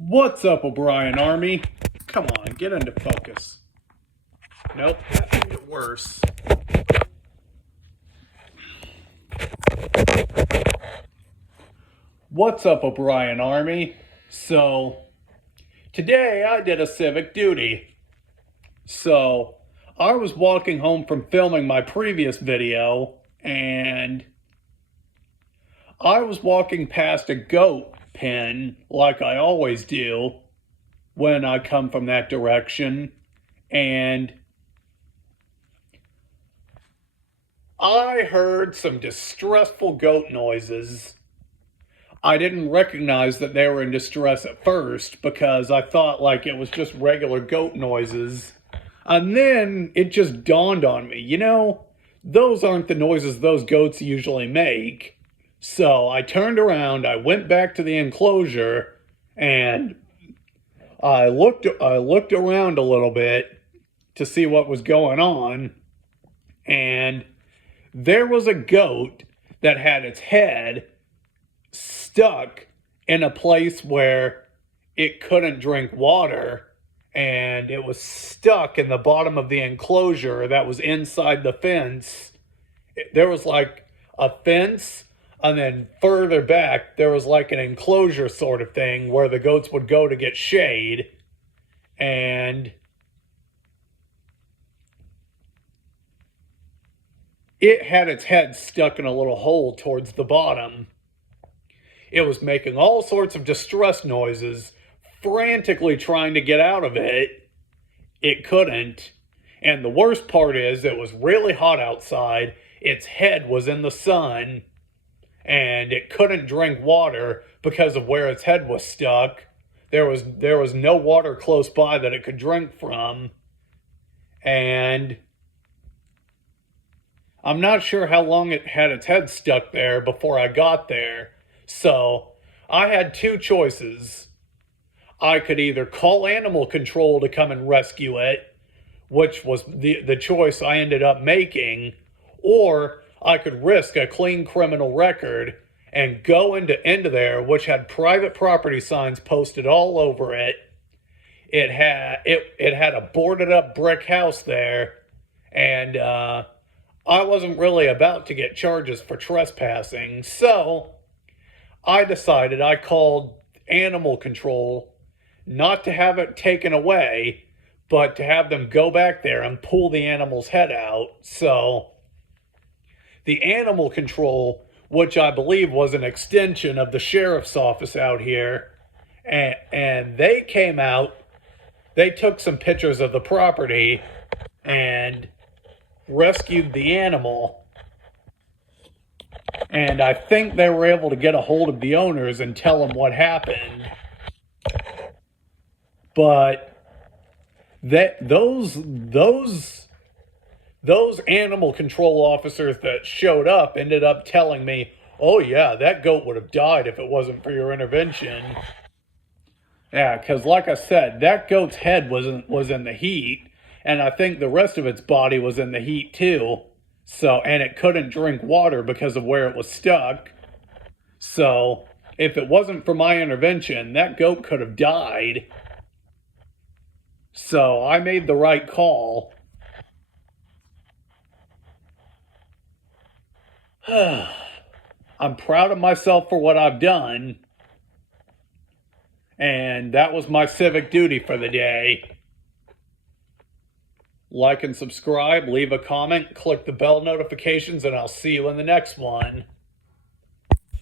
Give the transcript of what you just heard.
What's up, O'Brien Army? Come on, get into focus. Nope, that made it worse. What's up, O'Brien Army? So, today I did a civic duty. So, I was walking home from filming my previous video, and I was walking past a goat pen, like I always do when I come from that direction, and I heard some distressful goat noises. I didn't recognize that they were in distress at first because I thought like it was just regular goat noises. And then it just dawned on me, those aren't the noises those goats usually make. So I turned around, I went back to the enclosure, and I looked around a little bit to see what was going on, and there was a goat that had its head stuck in a place where it couldn't drink water, and it was stuck in the bottom of the enclosure that was inside the fence. There was like a fence, and then further back there was like an enclosure sort of thing where the goats would go to get shade, and it had its head stuck in a little hole towards the bottom. It was making all sorts of distress noises, frantically trying to get out of it. It couldn't. And the worst part is, it was really hot outside. Its head was in the sun, and it couldn't drink water because of where its head was stuck. There was no water close by that it could drink from. And I'm not sure how long it had its head stuck there before I got there. So I had two choices. I could either call animal control to come and rescue it, which was the choice I ended up making, or I could risk a clean criminal record and go into there, which had private property signs posted all over it. It had a boarded up brick house there, and I wasn't really about to get charges for trespassing, so I called animal control, not to have it taken away, but to have them go back there and pull the animal's head out. So the animal control, which I believe was an extension of the sheriff's office out here, and they came out, they took some pictures of the property and rescued the animal. And I think they were able to get a hold of the owners and tell them what happened. But those animal control officers that showed up ended up telling me, "Oh yeah, that goat would have died if it wasn't for your intervention." Yeah, because like I said, that goat's head was in the heat, and I think the rest of its body was in the heat too. So, and it couldn't drink water because of where it was stuck. So, if it wasn't for my intervention, that goat could have died. So, I made the right call. I'm proud of myself for what I've done. And that was my civic duty for the day. Like and subscribe, leave a comment, click the bell notifications, and I'll see you in the next one.